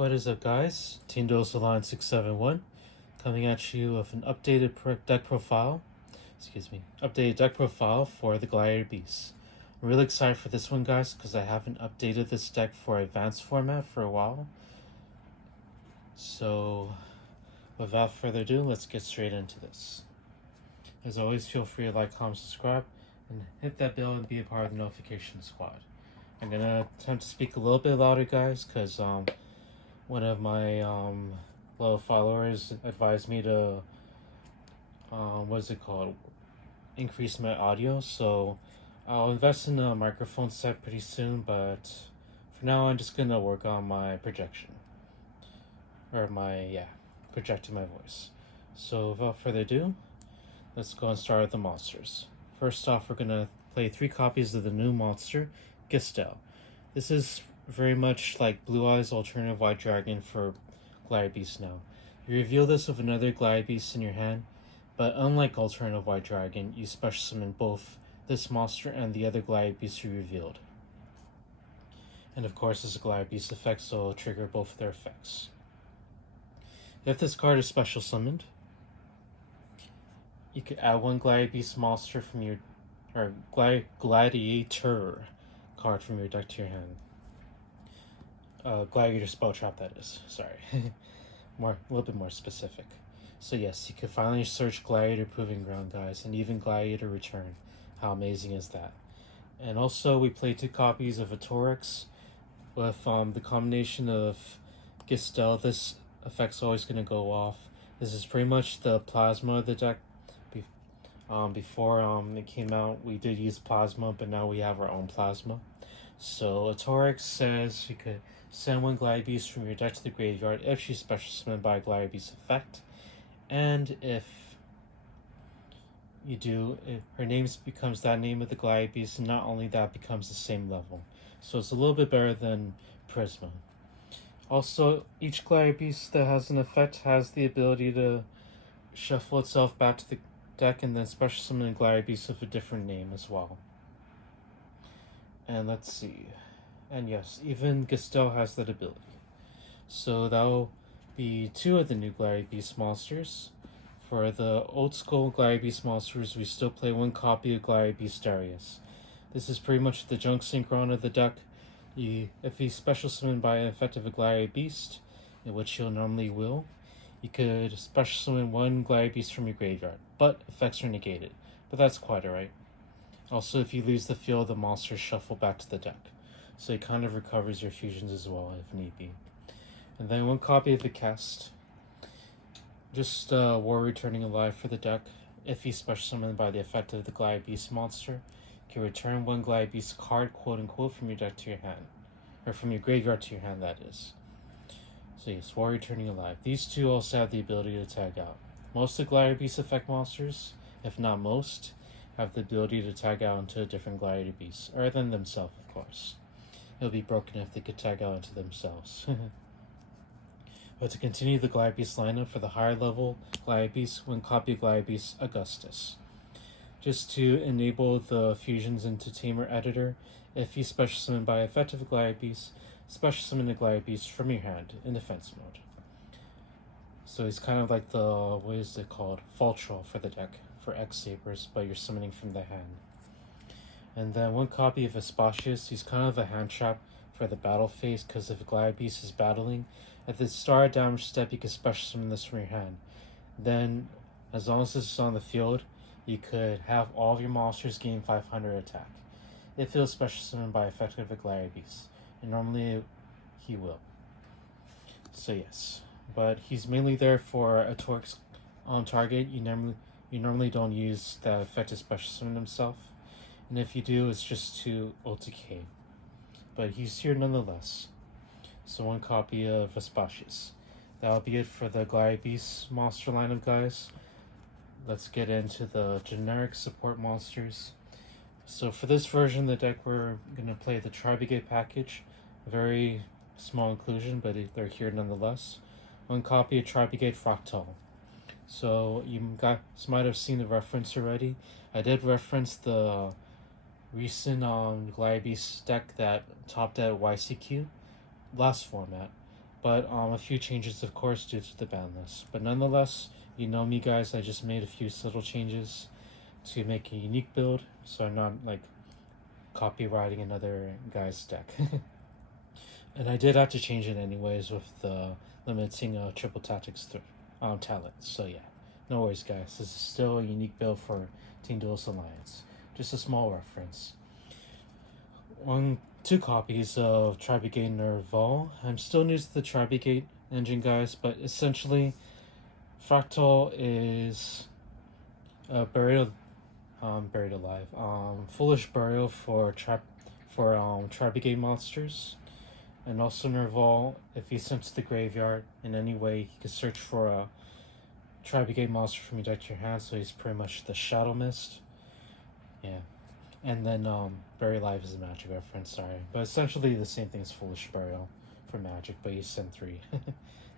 What is up, guys? Team Dose Line 671 coming at you with an updated deck profile. Updated deck profile for the Glidebeast. I'm really excited for this one, guys, because I haven't updated this deck for advanced format for a while. So, without further ado, let's get straight into this. As always, feel free to like, comment, subscribe, and hit that bell and be a part of the notification squad. I'm gonna attempt to speak a little bit louder, guys, because one of my loyal followers advised me to increase my audio, so I'll invest in a microphone set pretty soon, but for now I'm just gonna work on my projection, or projecting my voice. So without further ado, let's go and start with the monsters. First off, we're gonna play 3 copies of the new monster, Gestau. This is very much like Blue Eyes alternative White Dragon for Glidebeast now. You reveal this with another Glidebeast in your hand, but unlike alternative White Dragon, you special summon both this monster and the other Glidebeast you revealed. And of course, it's a Glidebeast effect, so it'll trigger both of their effects. If this card is special summoned, you could add 1 Glidebeast monster from your Gladiator card from your deck to your hand. Gladiator spell trap, that is. Sorry. A little bit more specific. So yes, you could finally search Gladiator Proving Ground, guys, and even Gladiator Return. How amazing is that? And also, we played 2 copies of Atorex with the combination of Gestau. This effect's always going to go off. This is pretty much the plasma of the deck. Before it came out, we did use plasma, but now we have our own plasma. So Atorex says you could send 1 Glidebeast from your deck to the graveyard if she's special summoned by a Glidebeast effect, and if you do, her name becomes that name of the Glidebeast, and not only that, becomes the same level. So it's a little bit better than Prisma. Also, each Glidebeast that has an effect has the ability to shuffle itself back to the deck and then special summon a Glidebeast with a different name as well. And let's see. And yes, even Gestau has that ability. So that'll be 2 of the new Glidebeast monsters. For the old school Glidebeast monsters, we still play 1 copy of Glidebeast Dragus. This is pretty much the junk synchron of the deck. If he's special summoned by an effect of a Glidebeast, in which he'll normally will, you could special summon 1 Glidebeast from your graveyard, but effects are negated. But that's quite alright. Also, if you lose the field, the monsters shuffle back to the deck. So it kind of recovers your fusions as well, if need be. And then 1 copy of the cast. Just War Returning Alive for the deck. If he's special summoned by the effect of the Glidebeast monster, you can return 1 Glidebeast card, quote-unquote, from your deck to your hand. Or from your graveyard to your hand, that is. So yes, War Returning Alive. These 2 also have the ability to tag out. Most of the Glidebeast effect monsters, if not most, have the ability to tag out into a different Glidebeast, other than themselves, of course. It'll be broken if they could tag out into themselves. But to continue the Glidebeast lineup for the higher level Glidebeast, 1 copy of Glidebeast Augustus. Just to enable the fusions into Tamer Editor, if he's special summoned by effective Glidebeast, special summon a Glidebeast from your hand in defense mode. So he's kind of like the, Fall Troll for the deck, for X-Sabers, but you're summoning from the hand. And then 1 copy of Vespasius. He's kind of a hand trap for the battle phase, because if a Glidebeast is battling, at the start of damage step, you can special summon this from your hand. Then, as long as this is on the field, you could have all of your monsters gain 500 attack. If it was special summoned by effective Glidebeast, and normally he will. So yes, but he's mainly there for a Torx on target. You normally don't use that effective special summon himself, and if you do, it's just to OTK. But he's here nonetheless. So 1 copy of Vespasius. That'll be it for the Glidebeast monster lineup, guys. Let's get into the generic support monsters. So for this version of the deck, we're going to play the Tri-Brigade package. Very small inclusion, but they're here nonetheless. 1 copy of Tri-Brigade Fractal. So you guys might have seen the reference already. I did reference the recent Glidebeast deck that topped at YCQ last format, but a few changes, of course, due to the ban list. But nonetheless, you know me, guys. I just made a few subtle changes to make a unique build, so I'm not like copywriting another guy's deck. And I did have to change it anyways with the limiting triple tactics talent. So yeah, no worries, guys. This is still a unique build for Team Duelist Alliance. Just a small reference. Two copies of Tribegate Nerval. I'm still new to the Tribegate engine, guys, but essentially, Fractal is buried alive. Foolish Burial for Tribegate monsters, and also Nerval. If he's sent to the graveyard in any way, he can search for a Tribegate monster from your deck to your hand. So he's pretty much the Shadow Mist. Yeah. And then Bury Alive is a Magic reference, sorry. But essentially the same thing as Foolish Burial for Magic, but you send 3.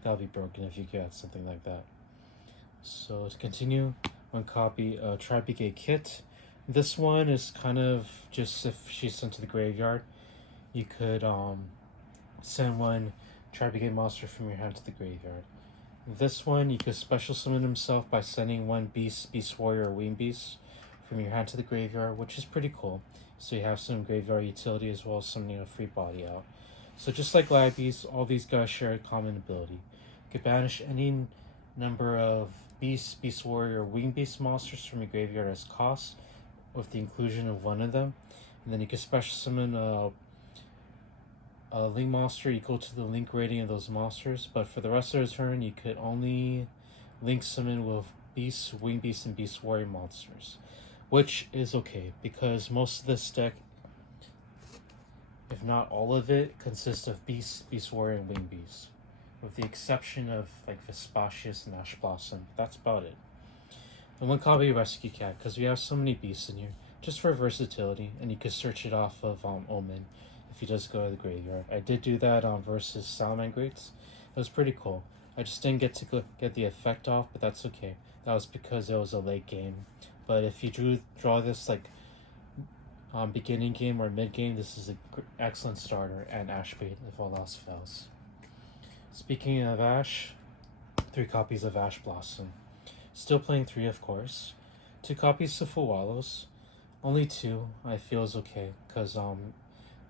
That'll be broken if you get something like that. So to continue, one copy Tribegate Kit. This one is kind of just if she's sent to the graveyard, you could send one Tribegate monster from your hand to the graveyard. This one, you could special summon himself by sending one Beast Warrior, or Wing Beast from your hand to the graveyard, which is pretty cool. So you have some graveyard utility as well as some free body out. So just like Glidebeast, all these guys share a common ability. You can banish any number of Beast Warrior, or Wing Beast monsters from your graveyard as cost, with the inclusion of one of them. And then you can special summon a Link monster equal to the Link rating of those monsters. But for the rest of the turn, you could only Link summon with Beast, Wing Beast, and Beast Warrior monsters. Which is okay, because most of this deck, if not all of it, consists of Beast Warrior, and Wing Beast. With the exception of like Vespasius and Ash Blossom. That's about it. And one copy of Rescue Cat, because we have so many beasts in here, just for versatility, and you can search it off of Omen if he does go to the graveyard. I did do that on versus Salamangreats. It was pretty cool. I just didn't get to get the effect off, but that's okay. That was because it was a late game. But if you draw this like beginning game or mid game, this is an excellent starter, and Ash Bait if all else fails. Speaking of Ash, 3 copies of Ash Blossom. Still playing 3, of course. 2 copies of Full Wallows. Only 2 I feel is okay, because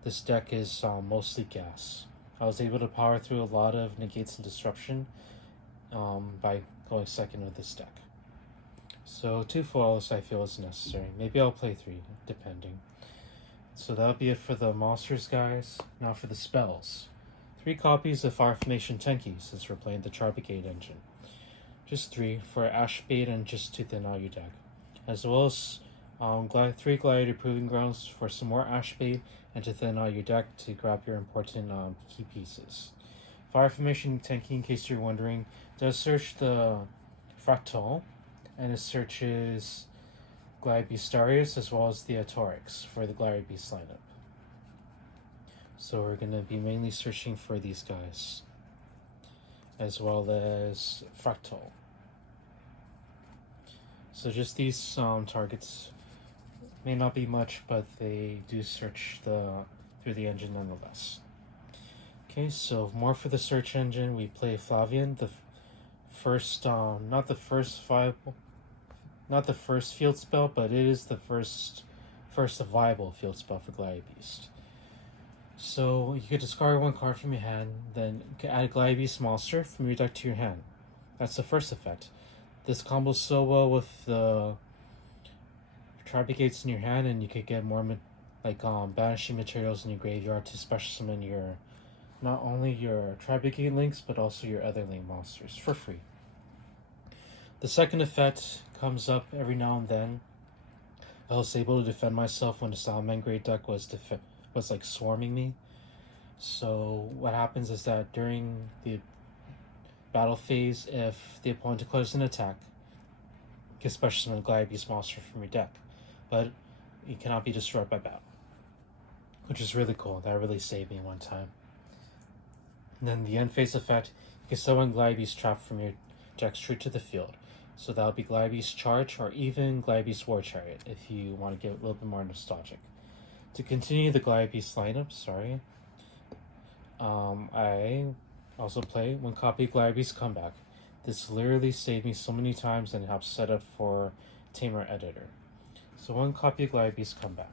this deck is mostly gas. I was able to power through a lot of negates and disruption by going second with this deck. So 2 Full Wallows I feel is necessary. Maybe I'll play 3, depending. So that'll be it for the monsters, guys. Now for the spells. 3 copies of Fire Formation Tenki, since we're playing the Tribegate engine. Just 3 for Ash Bait and just to thin out your deck. As well as 3 Gladiator Proving Grounds for some more Ash Bait and to thin out your deck to grab your important key pieces. Fire Formation Tenki, in case you're wondering, does search the Fractal, and it searches Glidebeast as well as the Atorix for the Glidebeast lineup. So we're going to be mainly searching for these guys, as well as Fractal. So just these targets may not be much, but they do search through the engine nonetheless. Okay, so more for the search engine. We play Flavian, the first, not the first field spell, but it is the first viable field spell for Glidebeast. So you could discard 1 card from your hand, then you can add a Glidebeast monster from your deck to your hand. That's the first effect. This combos so well with the Tribegates in your hand, and you could get more banishing materials in your graveyard to special summon your not only your Tribegate links but also your other link monsters for free. The second effect comes up every now and then. I was able to defend myself when the Salamangreat deck was like swarming me. So what happens is that during the battle phase, if the opponent declares an attack, you can special summon a Glidebeast monster from your deck, but it cannot be destroyed by battle, which is really cool. That really saved me one time. And then the end phase effect, you can summon Glidebeast Trap from your deck straight to the field. So that'll be Glidebeast Charge or even Glidebeast War Chariot if you want to get a little bit more nostalgic. To continue the Glidebeast lineup, I Also play one copy of Glidebeast Comeback. This literally saved me so many times and helps set up for Tamer Editor. So one copy of Glidebeast Comeback.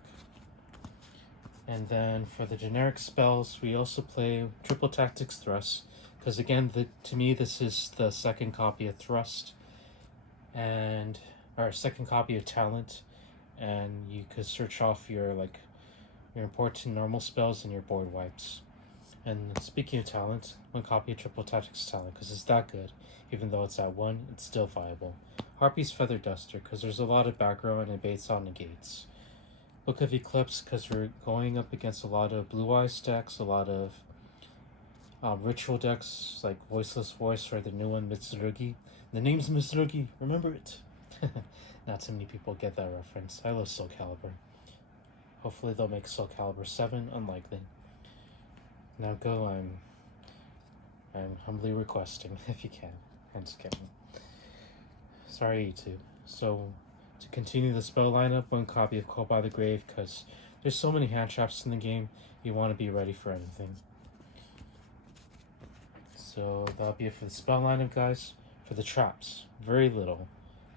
And then for the generic spells, we also play Triple Tactics Thrust, because again, to me, this is the second copy of Thrust, and or second copy of Talent, and you could search off your important normal spells and your board wipes. And speaking of Talent, one copy of Triple Tactics Talent, because it's that good. Even though it's at 1, it's still viable. Harpy's Feather Duster, because there's a lot of background and baits on negates. Book of Eclipse, because we're going up against a lot of Blue Eyes decks, a lot of ritual decks like Voiceless Voice or the new one Mitsurugi. The name's Mitsurugi, remember it. Not too many people get that reference. I love Soul Calibur. Hopefully they'll make Soul Calibur 7, unlikely. Now go, I'm humbly requesting if you can. I'm just kidding. Sorry, YouTube. So, to continue the spell lineup, one copy of Call by the Grave, because there's so many hand traps in the game, you want to be ready for anything. So, that'll be it for the spell lineup, guys. For the traps, very little.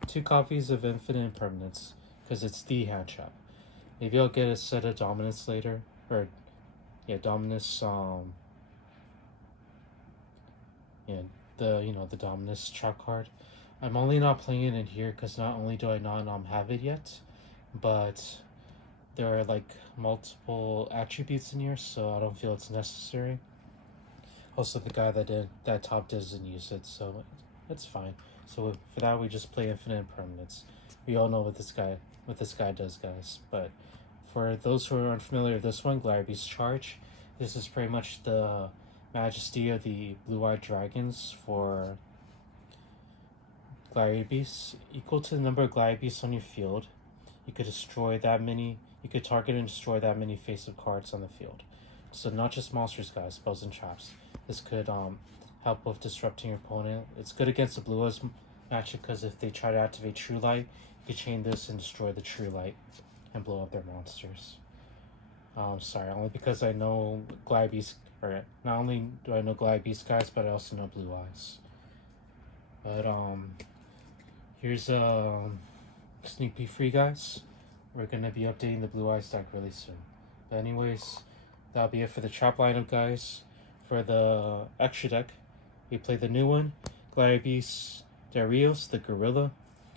2 copies of Infinite Impermanence, because it's the hand trap. Maybe I'll get a set of Dominance later, or, yeah, Dominus, the Dominus trap card. I'm only not playing it in here because not only do I not have it yet, but there are like multiple attributes in here, so I don't feel it's necessary. Also, the guy that top doesn't use it, so it's fine. So for that, we just play Infinite Impermanence. We all know what this guy does, guys. But for those who are unfamiliar with this one, Glidebeast Charge. This is pretty much the Majesty of the Blue-Eyed Dragons for Glidebeasts. Equal to the number of Glidebeasts on your field. You could destroy that many. You could target and destroy that many face-up cards on the field. So not just monsters, guys, spells and traps. This could help with disrupting your opponent. It's good against the Blue Eyes matchup because if they try to activate True Light, you could chain this and destroy the True Light and blow up their monsters. Sorry, only because I know Glidebeast. Or not only do I know Glidebeast guys, but I also know Blue Eyes. But here's a sneak peek for you guys. We're gonna be updating the Blue Eyes deck really soon. But anyways, that'll be it for the trap lineup, guys. For the extra deck, we play the new one, Gladiator Darius, the Gorilla.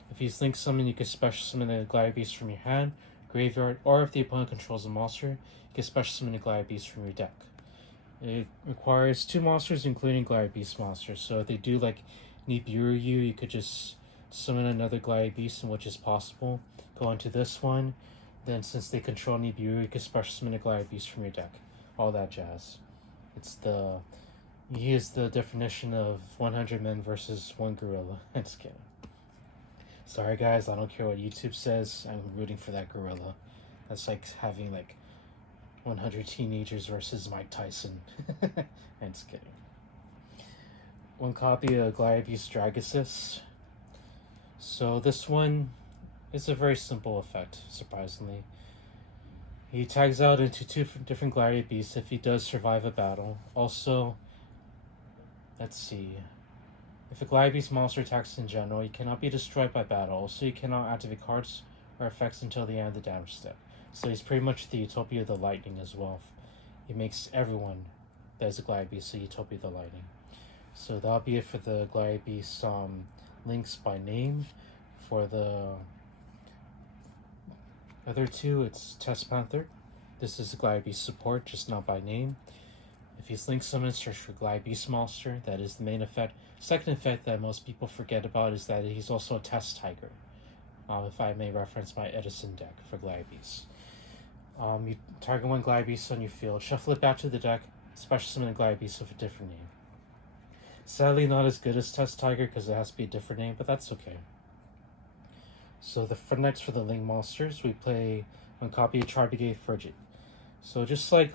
If you Link Summon, you can special summon a Glidebeast from your hand, graveyard, or if the opponent controls a monster, you can special summon a Glidebeast from your deck. It requires 2 monsters, including Glidebeast monsters. So if they do like Nibiru you could just summon another Glidebeast, which is possible. Go into this one. Then since they control Nibiru, you can special summon a Glidebeast from your deck. All that jazz. He is the definition of 100 men versus 1 gorilla. I'm just kidding. Sorry guys, I don't care what YouTube says. I'm rooting for that gorilla. That's like having like 100 teenagers versus Mike Tyson. I'm just kidding. 1 copy of Glidebeast Dragus. So this one is a very simple effect, surprisingly. He tags out into 2 different Glidebeasts if he does survive a battle. Also, let's see. If a Glidebeast monster attacks in general, he cannot be destroyed by battle. Also, you cannot activate cards or effects until the end of the damage step. So he's pretty much the Utopia of the Lightning as well. He makes everyone that is a Glidebeast the Utopia of the Lightning. So that'll be it for the Glidebeast links by name. For the other 2, it's Test Panther. This is a Glidebeast support, just not by name. If he's Link Summon, search for Glidebeast monster. That is the main effect. Second effect that most people forget about is that he's also a Test Tiger. If I may reference my Edison deck for Glidebeast. You target 1 Glidebeast on your field, shuffle it back to the deck, special summon a Glidebeast with a different name. Sadly not as good as Test Tiger because it has to be a different name, but that's okay. So next for the Link monsters, we play 1 copy of Tribigate Frigid. So just like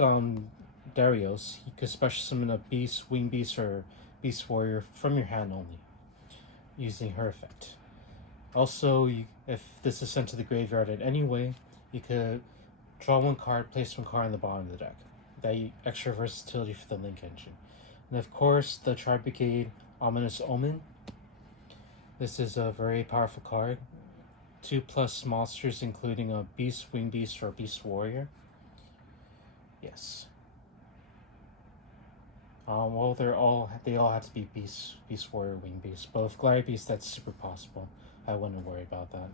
Darius, you could special summon a Beast, Wing Beast, or Beast Warrior from your hand only, using her effect. Also, if this is sent to the graveyard in any way, you could draw 1 card, place 1 card on the bottom of the deck. That extra versatility for the Link engine. And of course, the Tri-Brigade Ominous Omen. This is a very powerful card. 2+ monsters, including a Beast, Wing Beast, or Beast Warrior. Yes. Well, they all have to be Beast Warrior, Wing Beast. But with Glidebeast, that's super possible. I wouldn't worry about that.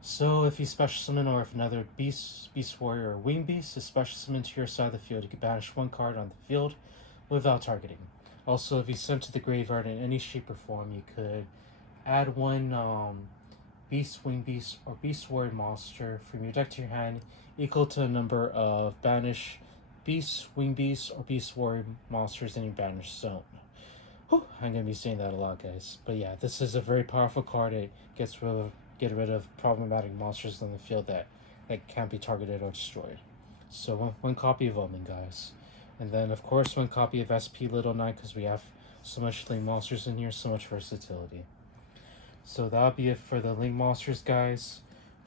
So if you special summon, or if another Beast Warrior, or Wing Beast is special summoned to your side of the field, you can banish one card on the field without targeting. Also, if you send to the graveyard in any shape or form, you could add one Beast, Wing Beast, or Beast Warrior monster from your deck to your hand equal to the number of banished Beast, Wing Beast, or Beast Warrior monsters in your banished zone. Whew, I'm going to be saying that a lot, guys. But yeah, this is a very powerful card. It get rid of problematic monsters on the field that can't be targeted or destroyed. So one copy of Omen, guys. And then, of course, one copy of SP Little Knight, because we have so much Link monsters in here, so much versatility. So that'll be it for the Link monsters, guys.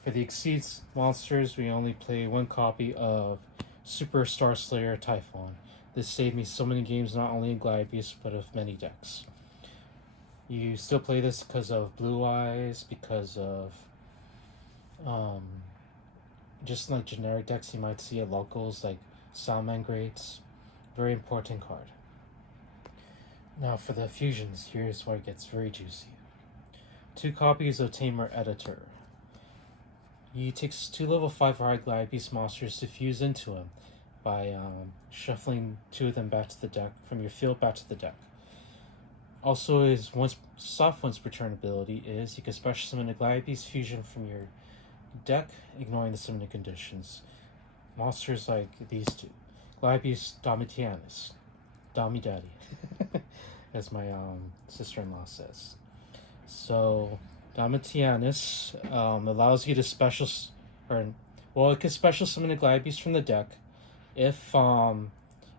For the Exceeds monsters, we only play one copy of Super Star Slayer Typhon. This saved me so many games, not only in Glidebeast, but of many decks. You still play this because of Blue Eyes, because of just like generic decks you might see at locals, like Salman Greats. Very important card. Now for the fusions, here's where it gets very juicy. 2 copies of Tamer Editor. He takes 2 level 5 high Glidebeast monsters to fuse into him by shuffling 2 of them back to the deck, from your field back to the deck. Also, his soft once per turn ability is you can special summon a Glidebeast fusion from your deck, ignoring the summoning conditions. Monsters like these 2. Glidebeast Domitianus. Dami Daddy. As my sister-in-law says. So, Domitianus allows you to it can special summon a Glidebeast from the deck if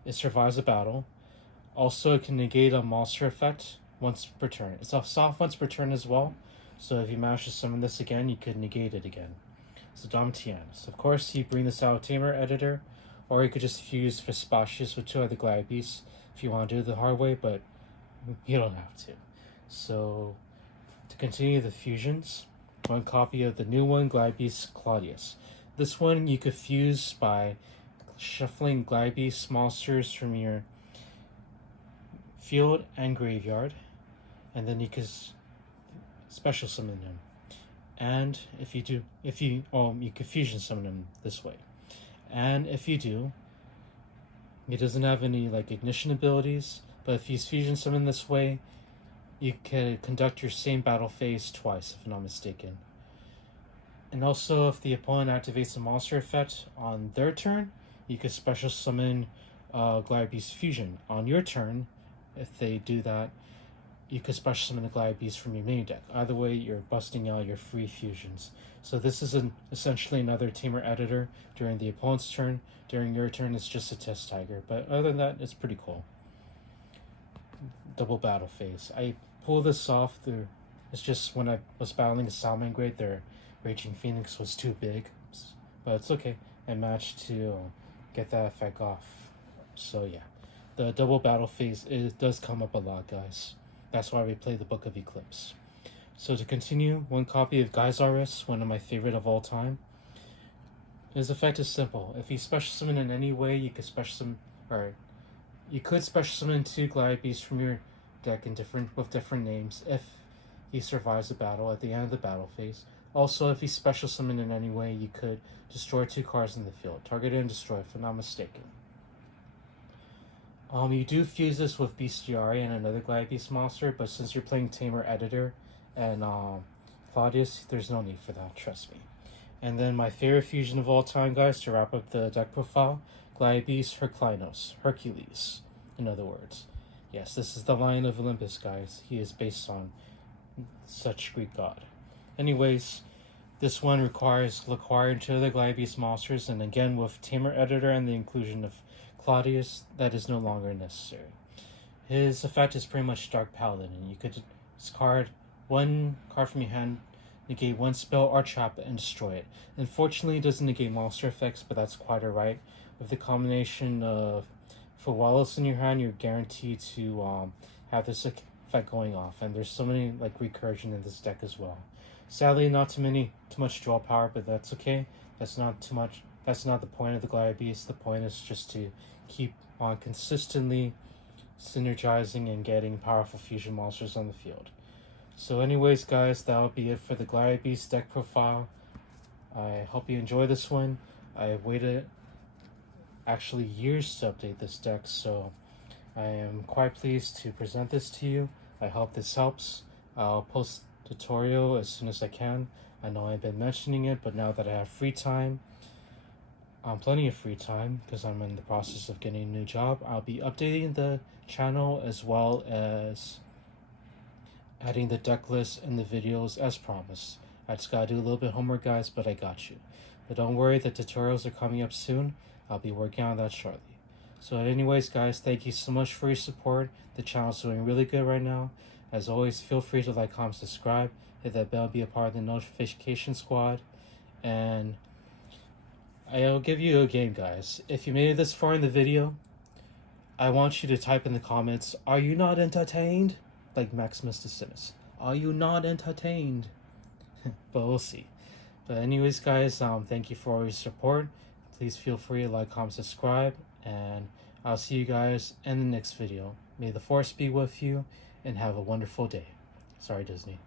it survives a battle. Also, it can negate a monster effect once per turn. It's a soft once per turn as well, so if you manage to summon this again, you could negate it again. So Domitianus. Of course, you bring this out with Tamer Editor, or you could just fuse Vespasius with 2 other Glidebeasts if you want to do it the hard way, but you don't have to. So, to continue the fusions, one copy of the new one, Glidebeast Claudius. This one you could fuse by shuffling Glidebeast monsters from your field and graveyard, and then you can special summon him. And you can fusion summon him this way. And if you do, he doesn't have any ignition abilities, but if he's fusion summoned this way, you can conduct your same battle phase twice, if I'm not mistaken. And also, if the opponent activates a monster effect on their turn, you can special summon Glidebeast Fusion. On your turn, if they do that, you could special summon a Glidebeast from your main deck. Either way, you're busting out your free fusions. So this is essentially another Tamer Editor during the opponent's turn. During your turn, it's just a Test Tiger. But other than that, it's pretty cool. Double battle phase. I pulled this off. It's just when I was battling a Salman Grade, their Raging Phoenix was too big. But it's okay. I managed to get that effect off. So yeah. The double battle phase, it does come up a lot, guys. That's why we play the Book of Eclipse. So to continue, one copy of Geysaris, one of my favorite of all time. His effect is simple. If you special summon in any way, you could special summon, you could special summon 2 Glidebeasts from your deck with different names if he survives the battle at the end of the battle phase. Also, if you special summon in any way, you could destroy 2 cards in the field. Target and destroy, if I'm not mistaken. You do fuse this with Bestiari and another Glidebeast monster, but since you're playing Tamer Editor and Claudius, there's no need for that, trust me. And then my favorite fusion of all time, guys, to wrap up the deck profile, Glidebeast Hercules, in other words. Yes, this is the Lion of Olympus, guys. He is based on such Greek god. Anyways, this one requires acquiring 2 other Glidebeast monsters, and again with Tamer Editor and the inclusion of Claudius, that is no longer necessary. His effect is pretty much Dark Paladin, and you could discard 1 card from your hand, negate 1 spell or trap, and destroy it. Unfortunately, it doesn't negate monster effects, but that's quite alright. With the combination of for a while it's in your hand, you're guaranteed to have this effect going off. And there's so many like recursion in this deck as well. Sadly, not too much draw power, but that's okay. That's not too much. That's not the point of the Glidebeast. The point is just to keep on consistently synergizing and getting powerful fusion monsters on the field. So anyways, guys, that'll be it for the Glidebeast deck profile. I hope you enjoy this one. I have waited actually years to update this deck, so I am quite pleased to present this to you. I hope this helps. I'll post tutorial as soon as I can. I know I've been mentioning it, but now that I have free time, plenty of free time because I'm in the process of getting a new job, I'll be updating the channel as well as adding the deck list and the videos as promised. I just gotta do a little bit of homework, guys, but I got you. But don't worry, the tutorials are coming up soon. I'll be working on that shortly. So anyways, guys, thank you so much for your support. The channel's doing really good right now. As always, feel free to like, comment, subscribe, hit that bell, be a part of the notification squad, and I'll give you a game, guys. If you made it this far in the video, I want you to type in the comments, "Are you not entertained?" Like Maximus Decimus. Are you not entertained? But we'll see. But anyways, guys, thank you for all your support. Please feel free to like, comment, subscribe, and I'll see you guys in the next video. May the force be with you, and have a wonderful day. Sorry, Disney.